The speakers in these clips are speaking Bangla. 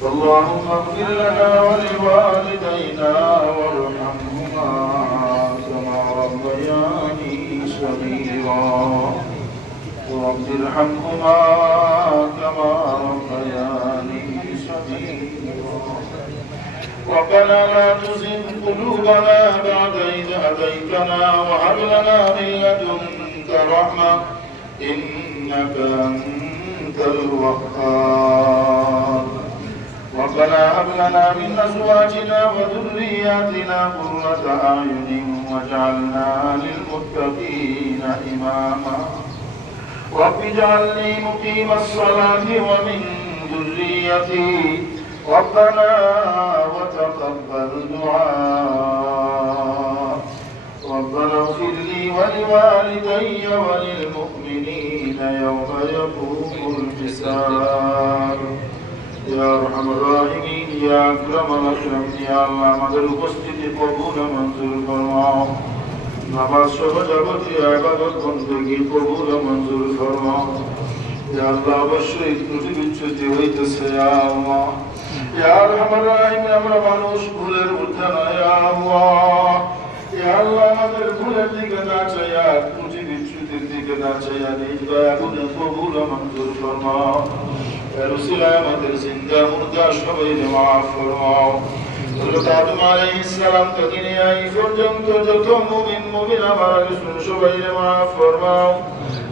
اللهم اغفر لنا ولوالدينا وارحمهما كما ربياني صغيرا رب ارحمهما كما ربياني صغيرا ربنا لا تزغ قلوبنا بعد إذ هديتنا وهب لنا من لدنك رحمة إنك أنت الوهاب ربنا هب لنا من أزواجنا وذرياتنا قرة أعين واجعلنا للمتقين إماما رب اجعلني مقيم الصلاة ومن ذريتي ربنا وتقبل دعاء ربنا اغفر لي ولوالدي وللمؤمنين يوم يقوم الحساب يا أرحم الراحمين يا أكرم الأكرمين يا الله আমাদের উপস্থিতি কবুল মঞ্জুর ফরমাও নামাজ সহ যাবতীয় ইবাদত বندگی কবুল মঞ্জুর ফরমাও ইয়া আল্লাহ অবশ্যই ত্রুটি বিচ্যুতি হইতেছে ইয়া আল্লাহ ইয়া আরহামার রাহিমিন আমরা মানুষ ভুলের ঊর্ধ্বে নয় ইয়া আল্লাহ ইয়া আল্লাহ আমাদের ভুলের দিকে না চাইয়া ত্রুটি বিচ্যুতির দিকে না চাইয়া নিজ দয়া করে কবুল মঞ্জুর ফরমাও রসুলায় আমাদের জিন্দা মুর্দা সবাইকে মাফ ফরমাও হযরত আদম আলাইহিস সালাম থেকে নিয়ে এই পর্যন্ত যত মুমিন মুমিনা মারা গেছেন সবাইকে মাফ ফরমাও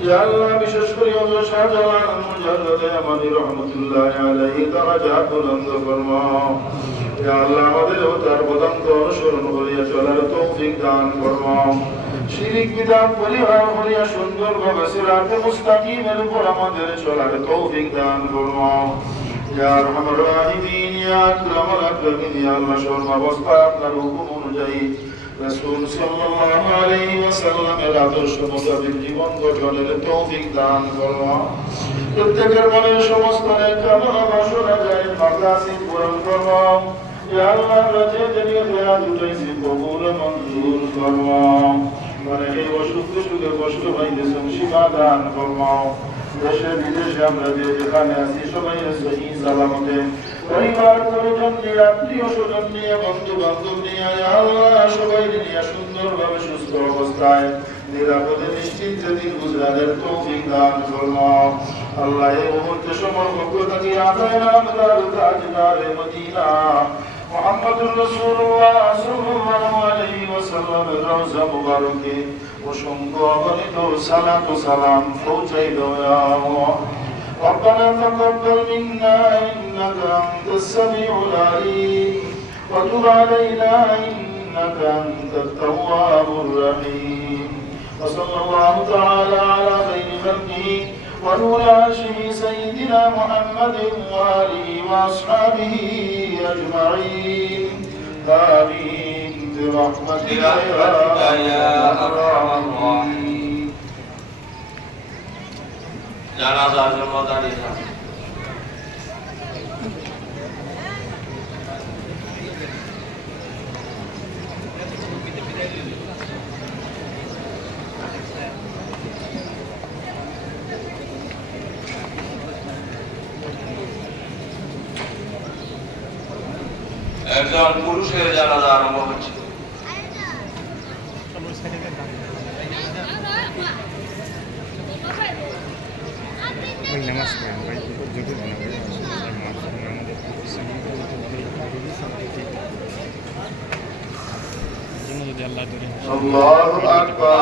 ইয়া আল্লাহ বিশেষ করে হযরত শাহজালাল মুজাদ্দিদ আমাদের রহমাতুল্লাহ আলাইহি দরজা বুলন্দ ফরমাও ইয়া আল্লাহ আমাদের তার পদাঙ্ক অনুসরণ করিয়া চলার তৌফিক দান ফরমাও শিরিক বিদআত পরিহার করিয়া সুন্দরভাবে সিরাতে মুস্তাকিমের উপর আমাদের চলার তৌফিক দান ফরমাও ইয়া আরহামার রাহিমিন ইয়া আকরামাল আকরামিন ইয়া আল্লাহ সর্বাবস্থায় আপনার হুকুম অনুযায়ী রাসূল সাল্লাল্লাহু আলাইহি ওয়াসাল্লামের আদর্শ মোতাবেক জীবন গঠনের তৌফিক দান ফরমাও প্রত্যেকের মনের সমস্ত নেক কামনা বাসনা জায়েজ মাকাসিদ পূরণ ফরমাও ইয়া আল্লাহ রাজে দুনিয়া দেয়া দুটাইছি কবুল মঞ্জুর ফরমাও অনেকে অসুখ সুখে কষ্ট পাইতেছেন শিফা দান ফরমাও দেশে বিদেশে আমরা যেখানে আছি সবাই সহি সালামতে পরিবার পরিজন নিয়ে আত্মীয় স্বজন নিয়ে বন্ধু বান্ধব নিয়ে আল্লাহ সবাই নিয়ে সুন্দরভাবে সুস্থ অবস্থায় নিরাপদে নিশ্চিন্তে দিন গুজরানের তৌফিক দান ফরমাও আল্লাহ এই মুহূর্তে সমর্পক থাকি আদায় নামদার তাজদারে মদিনা মুহাম্মদুর রাসূলুল্লাহ সাল্লাল্লাহু আলাইহি ওয়াসাল্লামের রওজা মুবারকে অসংখ্য অগণিত সালাত ও সালাম পৌঁছাই দাও ইয়া আল্লাহ ربنا تقبل منا إنك أنت السميع العليم وتب علينا إنك أنت التواب الرحيم وصلى الله تعالى على خير خلقه ونور عرشه سيدنا محمد وآله وأصحابه أجمعين آمين برحمتك يا أرحم الراحمين জানাজা জন্য দাঁড়িয়ে থাকুন একজন পুরুষের জানাজা আরম্ভ হচ্ছে الله أكبر